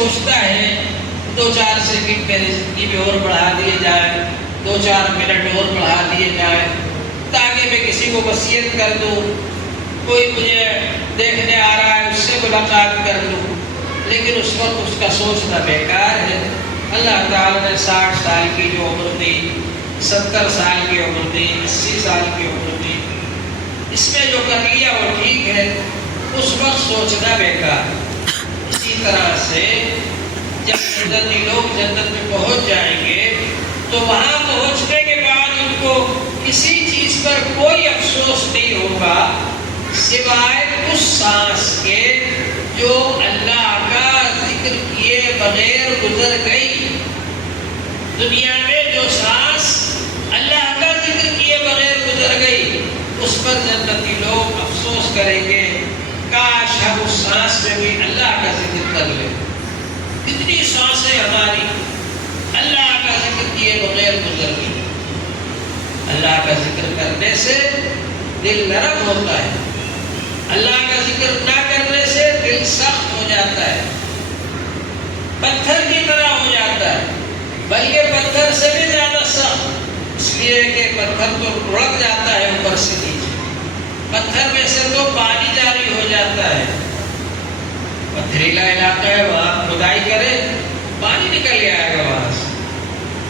سوچتا ہے 2-4 سیکنڈ میری زندگی میں اور بڑھا دیے جائے، 2-4 منٹ اور بڑھا دیے جائے تاکہ میں کسی کو وصیت کر دوں، کوئی مجھے دیکھنے آ رہا ہے اس سے ملاقات کر لوں، لیکن اس وقت اس کا سوچنا بیکار ہے۔ اللہ تعالیٰ نے 60 سال کی جو عمر دی، 70 سال کی عمر دی، 80 سال کی عمر دی، اس میں جو کر لیا وہ ٹھیک ہے، اس وقت سوچنا بیکار۔ اسی طرح سے جب جنتی لوگ جنت میں پہنچ جائیں گے تو وہاں پہنچنے کے بعد ان کو کسی چیز پر کوئی افسوس نہیں ہوگا سوائے اس سانس کے جو اللہ کا ذکر کیے بغیر گزر گئی۔ دنیا میں جو سانس اللہ کا ذکر کیے بغیر گزر گئی اس پر جنتی لوگ افسوس کریں گے، کاش ہم اس سانس میں بھی اللہ کا ذکر کر لیں۔ کتنی سانسیں ہماری اللہ کا ذکر کیے بغیر گزر گئی۔ اللہ کا ذکر کرنے سے دل نرم ہوتا ہے، اللہ کا ذکر نہ کرنے سے دل سخت ہو جاتا ہے، پتھر کی طرح ہو جاتا ہے، بلکہ پتھر سے بھی زیادہ سخت، اس لیے کہ پتھر تو لڑک جاتا ہے اوپر سے نیچے، پتھر میں سے تو پانی جاری ہو جاتا ہے۔ پتھریلا علاقہ ہے، وہاں کھدائی کرے پانی نکل آئے گا وہاں سے،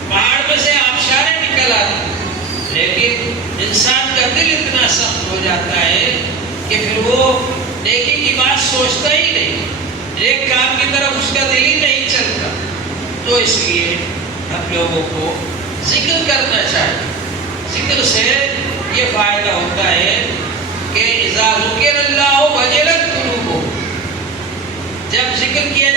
پہاڑ میں سے آبشاریں نکل آتی، لیکن انسان کا دل اتنا سخت ہو جاتا ہے کہ پھر وہ نیکی کی بات سوچتا ہی نہیں، ایک کام کی طرف اس کا دل ہی نہیں چلتا۔ تو اس لیے ہم لوگوں کو ذکر کرنا چاہیے۔ ذکر سے یہ فائدہ ہوتا ہے کہ اذا ذکر اللہ وجلت قلوبہم، جب ذکر کیا